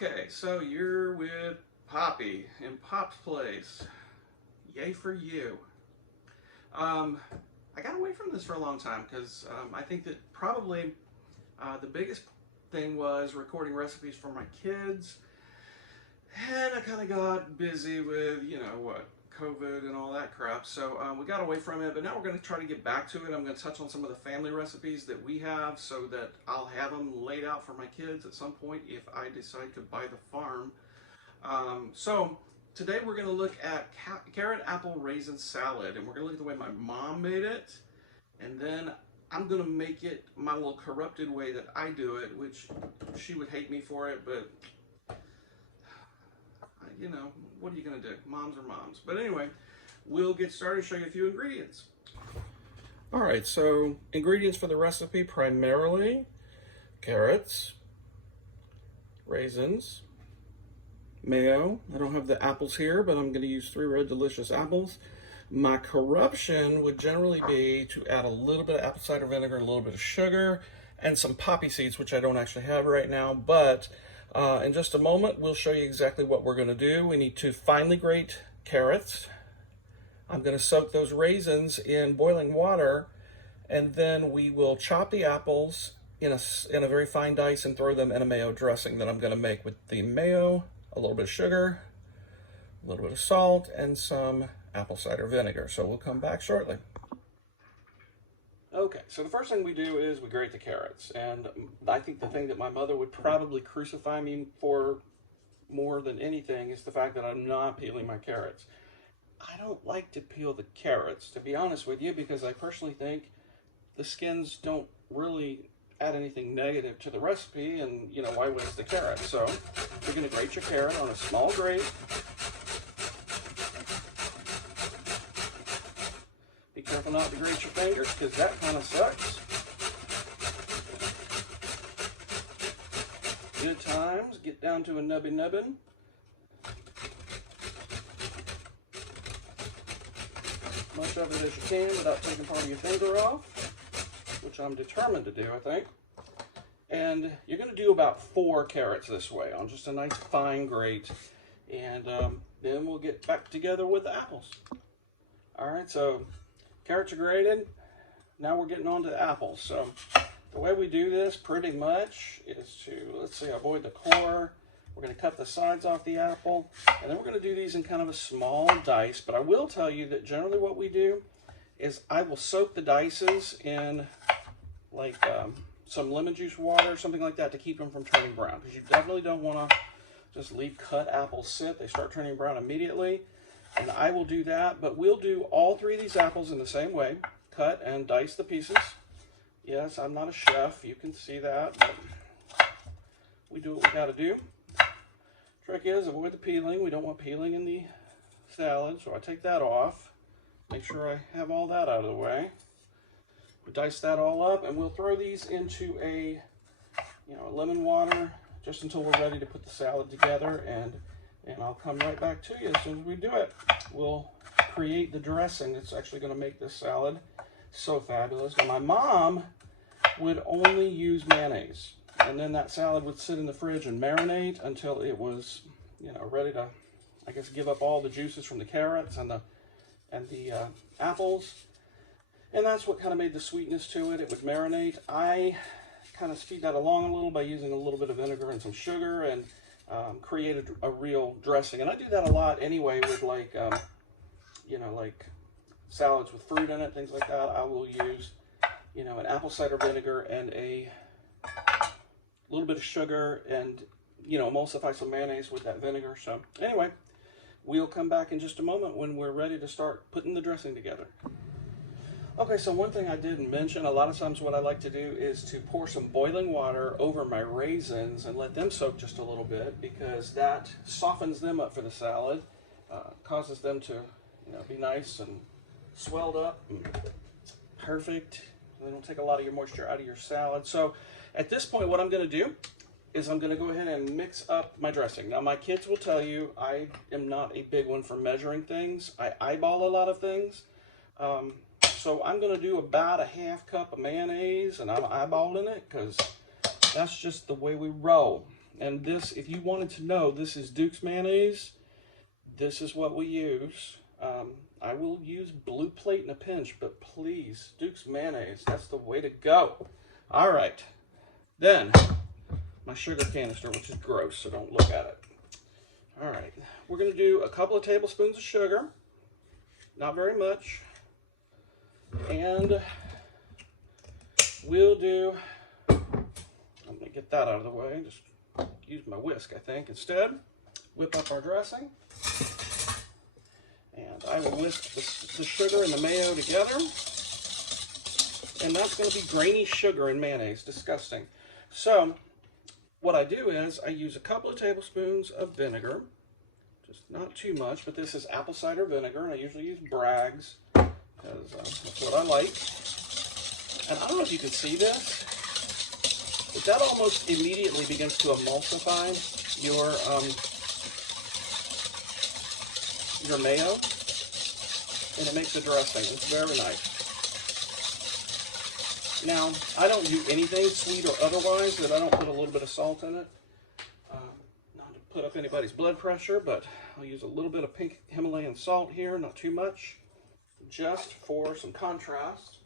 Okay, so you're with Poppy in Pop's place. Yay for you. Um, I got away from this for a long time because I think that probably the biggest thing was recording recipes for my kids. And I kind of got busy with, COVID and all that crap. So we got away from it, but now we're going to try to get back to it. I'm going to touch on some of the family recipes that we have so that I'll have them laid out for my kids at some point if I decide to buy the farm. So today we're going to look at Carrot Apple Raisin Salad, and we're going to look at the way my mom made it, and then I'm going to make it my little corrupted way that I do it, which she would hate me for it, but what are you going to do? Moms are moms. But anyway, we'll get started, show you a few ingredients. All right, so ingredients for the recipe, primarily carrots, raisins, mayo. I don't have the apples here, but I'm going to use 3 red delicious apples. My corruption would generally be to add a little bit of apple cider vinegar, a little bit of sugar, and some poppy seeds, which I don't actually have right now, but in just a moment, we'll show you exactly what we're going to do. We need to finely grate carrots. I'm going to soak those raisins in boiling water, and then we will chop the apples in a very fine dice and throw them in a mayo dressing that I'm going to make with the mayo, a little bit of sugar, a little bit of salt, and some apple cider vinegar. So we'll come back shortly. Okay, so the first thing we do is we grate the carrots, and I think the thing that my mother would probably crucify me for more than anything is the fact that I'm not peeling my carrots. I don't like to peel the carrots, to be honest with you, because I personally think the skins don't really add anything negative to the recipe, and why waste the carrot? So you're going to grate your carrot on a small grate. Be careful not to grate your fingers, because that kind of sucks. Good times, get down to a nubbin. Much of it as you can without taking part of your finger off, which I'm determined to do, I think. And you're going to do about 4 carrots this way on just a nice fine grate. And then we'll get back together with the apples. All right, so carrots are grated. Now we're getting on to the apples. So the way we do this pretty much is to, let's see, avoid the core. We're going to cut the sides off the apple, and then we're going to do these in kind of a small dice. But I will tell you that generally what we do is I will soak the dices in like some lemon juice water, something like that, to keep them from turning brown, because you definitely don't want to just leave cut apples sit. They start turning brown immediately. And I will do that, but we'll do all 3 of these apples in the same way. Cut and dice the pieces. Yes, I'm not a chef, you can see that, but we do what we gotta do. Trick is, avoid the peeling. We don't want peeling in the salad, so I take that off. Make sure I have all that out of the way. We dice that all up, and we'll throw these into a lemon water just until we're ready to put the salad together, and I'll come right back to you as soon as we do it. We'll create the dressing that's actually going to make this salad so fabulous. Now, my mom would only use mayonnaise, and then that salad would sit in the fridge and marinate until it was, ready to, I guess, give up all the juices from the carrots and the apples. And that's what kind of made the sweetness to it. It would marinate. I kind of speed that along a little by using a little bit of vinegar and some sugar, and created a real dressing. And I do that a lot anyway with like salads with fruit in it, things like that. I will use, an apple cider vinegar and a little bit of sugar, and, emulsify some mayonnaise with that vinegar. So anyway, we'll come back in just a moment when we're ready to start putting the dressing together. Okay, so one thing I didn't mention, a lot of times what I like to do is to pour some boiling water over my raisins and let them soak just a little bit, because that softens them up for the salad, causes them to be nice and swelled up and perfect. They don't take a lot of your moisture out of your salad. So at this point, what I'm going to do is I'm going to go ahead and mix up my dressing. Now, my kids will tell you I am not a big one for measuring things. I eyeball a lot of things. So I'm going to do about a 1/2 cup of mayonnaise, and I'm eyeballing it because that's just the way we roll. And this, if you wanted to know, this is Duke's mayonnaise. This is what we use. I will use Blue Plate in a pinch, but please, Duke's mayonnaise, that's the way to go. All right, then my sugar canister, which is gross, so don't look at it. All right, we're gonna do a couple of tablespoons of sugar, not very much, and we'll do, I'm gonna get that out of the way, just use my whisk, I think, instead. Whip up our dressing. And I will whisk the sugar and the mayo together. And that's going to be grainy sugar and mayonnaise. Disgusting. So, what I do is I use a couple of tablespoons of vinegar. Just not too much, but this is apple cider vinegar. And I usually use Bragg's because that's what I like. And I don't know if you can see this, but that almost immediately begins to emulsify your mayo, and it makes a dressing. It's very nice. Now, I don't do anything sweet or otherwise that I don't put a little bit of salt in it. Not to put up anybody's blood pressure, but I'll use a little bit of pink Himalayan salt here, not too much, just for some contrast.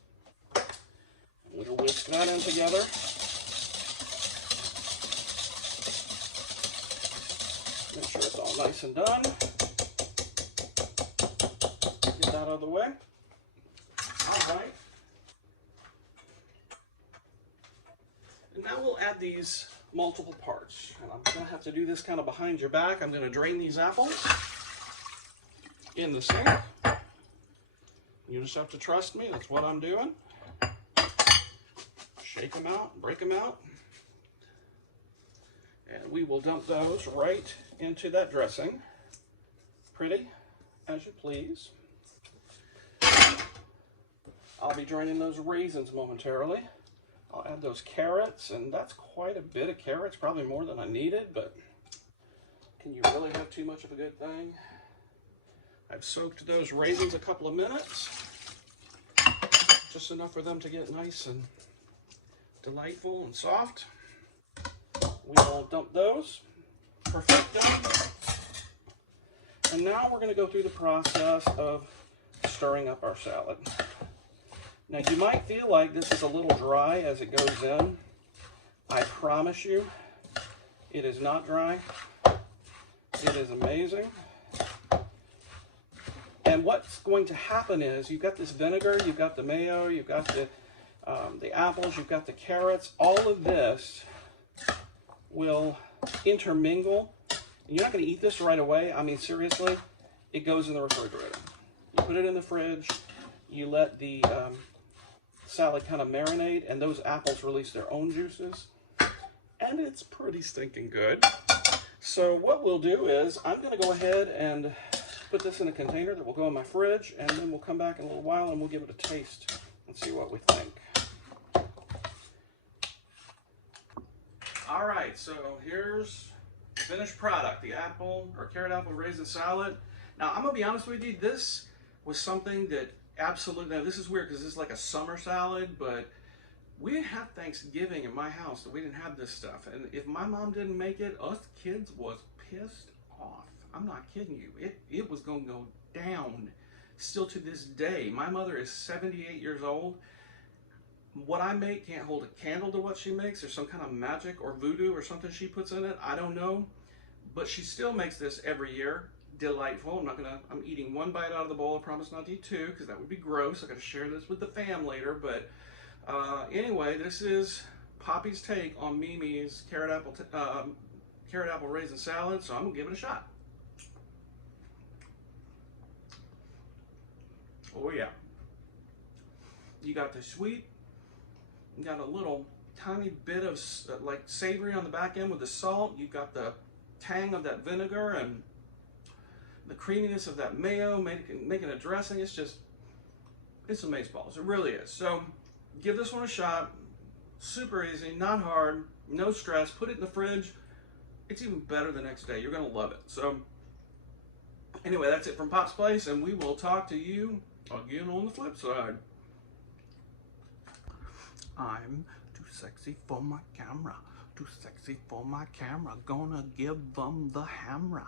We'll whisk that in together. Make sure it's all nice and done. Get that out of the way. All right. And now we'll add these multiple parts. And I'm going to have to do this kind of behind your back. I'm going to drain these apples in the sink. You just have to trust me. That's what I'm doing. Shake them out, break them out. And we will dump those right into that dressing. Pretty as you please. I'll be draining those raisins momentarily. I'll add those carrots, and that's quite a bit of carrots, probably more than I needed, but can you really have too much of a good thing? I've soaked those raisins a couple of minutes, just enough for them to get nice and delightful and soft. We'll dump those. Perfecto. And now we're going to go through the process of stirring up our salad. Now you might feel like this is a little dry as it goes in. I promise you, it is not dry. It is amazing. And what's going to happen is you've got this vinegar, you've got the mayo, you've got the apples, you've got the carrots. All of this will intermingle. And you're not going to eat this right away. I mean, seriously, it goes in the refrigerator. You put it in the fridge, you let the salad kind of marinate, and those apples release their own juices. And it's pretty stinking good. So what we'll do is I'm going to go ahead and put this in a container that will go in my fridge, and then we'll come back in a little while and we'll give it a taste and see what we think. All right, so here's the finished product, the Carrot Apple Raisin Salad. Now, I'm gonna be honest with you, this was something that absolutely, now this is weird because this is like a summer salad, but we didn't have Thanksgiving in my house that we didn't have this stuff. And if my mom didn't make it, us kids was pissed off. I'm not kidding you. It was gonna go down still to this day. My mother is 78 years old. What I make can't hold a candle to what she makes. There's some kind of magic or voodoo or something she puts in it. I don't know. But she still makes this every year. Delightful. I'm eating one bite out of the bowl. I promise not to eat two because that would be gross. I gotta share this with the fam later. But anyway, this is Poppy's take on Mimi's Carrot Apple Raisin Salad. So I'm gonna give it a shot. Oh yeah. You got the sweet. You got a little tiny bit of like savory on the back end with the salt. You've got the tang of that vinegar and the creaminess of that mayo, making a dressing. It's amazeballs. It really is. So give this one a shot. Super easy, not hard, no stress. Put it in the fridge. It's even better the next day. You're gonna love it. So anyway, that's it from Pop's Place, and we will talk to you again on the flip side. I'm too sexy for my camera. Too sexy for my camera, gonna give them the hammer.